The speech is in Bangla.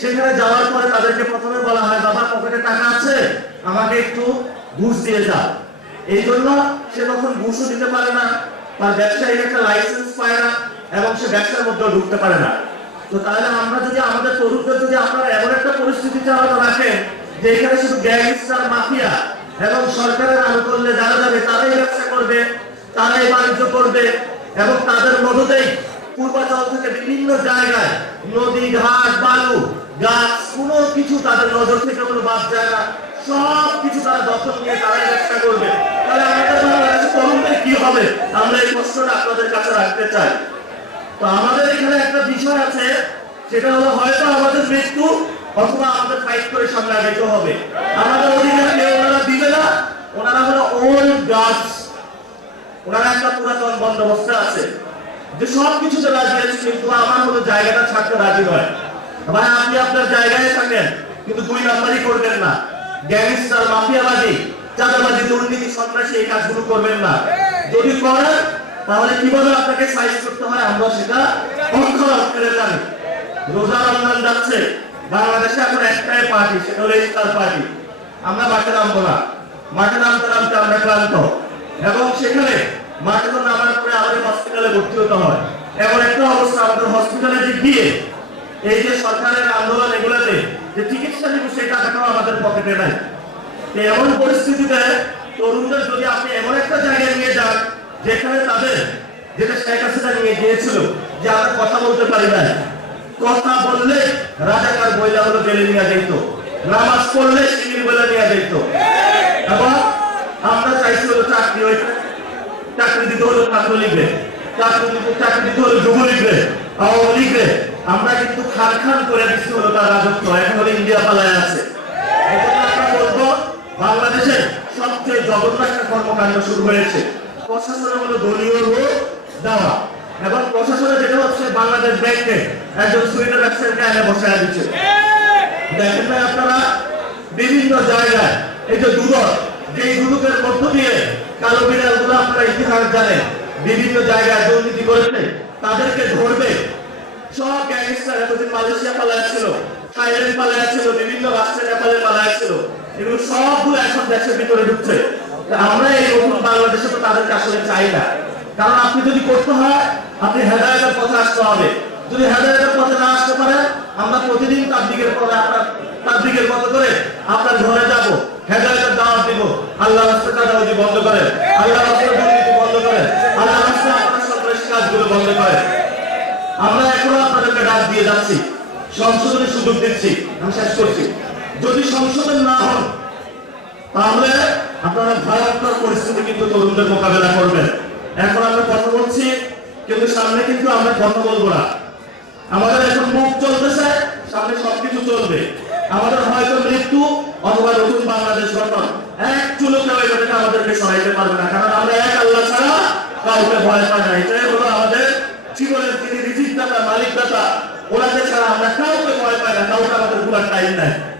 সেখানে যাওয়ার পরে তাদেরকে প্রথমে বলা হয়, বাবা পকেটে টাকা আছে, আমাকে একটু ঘুষ দিয়ে যাও। এই জন্য সে তখন ঘুষও দিতে পারে না, তার ব্যবসায়িক একটা লাইসেন্স পায় না, এবং সে ব্যবসার মধ্যেও ঢুকতে পারে না। তো তাহলে আমরা যদি আমাদের তরুণদের যদি আপনারা এমন একটা পরিস্থিতি চালাতে রাখেন যে এখানে শুধু গ্যাংস্টার মাফিয়া এবং সরকারের আনুকূল্যে যারা যাবে তারাই ব্যবসা করবে, তারাই বাণিজ্য করবে, এবং তাদের মদতেই পূর্বাঞ্চল থেকে বিভিন্ন জায়গায় নদী ঘাট বালু গাছ কোনো কিছু তাদের নজর থেকে কোনো বাদ যায় না, সব কিছু তারা দখল নিয়ে তারাই ব্যবসা করবে। তাহলে আমাদের বাংলাদেশের তরুণদের কি হবে? আমরা এই প্রশ্নটা আপনাদের কাছে রাখতে চাই। তো আমাদের এখানে একটা বিষয় আছে, সেটা হলো হয়তো আমাদের মৃত্যু অথবা আমাদের ফাইট করে সামনে আগাইতে হবে। আমাদের অধিকার কেউ ওনারা দিবে না, ওনারা হলো ওল্ড গাছ, ওনারা একটা পুরাতন বন্দোবস্ত আছে যে সব কিছুতে রাজি আছে, কিন্তু আমার হলো জায়গাটা ছাড়তে রাজি নয়। ভাই আপনি আপনার জায়গায় থাকেন, কিন্তু 2 নাম্বারই করবেন না, গ্যাংস্টার মাফিয়াবাদী চাঁদাবাদী দুর্নীতি সন্ত্রাসী এই কাজগুলো করবেন না। যদি করেন তাহলে কিভাবে আপনাকে সাইজ করতে হয় আমরা সেটা অক্ষর অক্ষরে জানি। রোজা রমজান যাচ্ছে, বাংলাদেশে এখন একটাই পার্টি, সেটা হলো ইফতার পার্টি। আমরা মাঠে নামবো না, মাঠে নামতে নামতে আমরা ক্লান্ত, এবং সেখানে মাঠে নামার পরে আমাদের হসপিটালে ভর্তি হতে হয়। এমন একটা অবস্থা, আমাদের হসপিটালে যে গিয়ে এই যে সরকারের আন্দোলন এগুলোতে যে চিকিৎসা দিব সেই টাকাটাও আমাদের পকেটে নাই। এমন পরিস্থিতিতে তরুণদের যদি আপনি এমন একটা জায়গায় নিয়ে যান যেখানে তাদের, যেটা শেখ হাসিনা নিয়ে গিয়েছিল, যে আমরা কথা বলতে পারি না, কথা বললে রাজাকার বইলা হলো জেলে নিয়ে যেত, নামাজ পড়লে শিবির বলে নিয়ে যেত, এবং আমরা চাইছি হলো চাকরি, ওই চাকরি দিতে হলো ছাত্রলীগের, চাকরি দিতে হলো যুবলীগের, আওয়ামী লীগের। আমরা কিন্তু খান খান করে দিচ্ছি হলো তার রাজত্ব, এখন হলো ইন্ডিয়া পালায় আছে। আমরা বলবো বাংলাদেশের সবচেয়ে জঘন্য একটা কর্মকাণ্ড শুরু হয়েছে, প্রশাসনের হলো দলীয় রূপ দেওয়া, এবং প্রশাসনে যেটা হচ্ছে বাংলাদেশ ব্যাংকে একজন সুইডেন ব্যবসায়ীকে এনে বসায় দিচ্ছে। দেখেন না আপনারা বিভিন্ন জায়গায় এই যে দুদক, যে দুদকের মধ্য দিয়ে কালো বিড়াল গুলো আপনারা ইতিহাস জানেন, বিভিন্ন জায়গায় দুর্নীতি করেছে, তাদেরকে ধরবে। সব গ্যাংস্টার এতদিন মালয়েশিয়া পালায় ছিল, থাইল্যান্ড পালায় ছিল, বিভিন্ন রাষ্ট্রে নেপালে পালায় ছিল, এগুলো সবগুলো এখন দেশের ভিতরে ঢুকছে। আমরা এই নতুন বাংলাদেশে তো তাদেরকে আসলে চাই না, কারণ আপনি যদি করতে হয় আপনি হেদায়েতের পথে আসতে হবে। যদি হেদায়েতের পথে না আসতে পারে, আমরা প্রতিদিন তাবলীগের পথে, আপনার তাবলীগের মতো করে আপনার ঘরে যাব, হেদায়েতের দাওয়াত দিব, আল্লাহর রাস্তায় চাঁদাবাজি বন্ধ করেন, আল্লাহর রাস্তায় দুর্নীতি বন্ধ করেন, আল্লাহর রাস্তায় আপনার সন্ত্রাসী কাজগুলো বন্ধ করেন। আমরা এখনো আপনাদেরকে ডাক দিয়ে যাচ্ছি, সংশোধনের সুযোগ দিচ্ছি। আমি শেষ করছি, যদি সংশোধন না হন তাহলে আপনারা ভয়ঙ্কর পরিস্থিতি কিন্তু তরুণদের মোকাবেলা করবেন। এখন আমরা কথা বলছি, কিন্তু সামনে কিন্তু আমরা কথা বলবো না। আমাদের এখন মুখ চলতেছে, সামনে সবকিছু চলবে। আমাদের হয়তো মৃত্যু অথবা নতুন বাংলাদেশ গঠন, এক চুলো কেউ এটাকে আমাদেরকে সহাইতে পারবে না, কারণ আমরা এক আল্লাহ ছাড়া কাউকে ভয় পাই না। এটাই হলো আমাদের জীবনের, তিনি রিজিক দাতা, মালিক দাতা, ওনাকে ছাড়া আমরা কাউকে ভয় পাই না, কাউকে আমাদের পুরা টাইম নাই।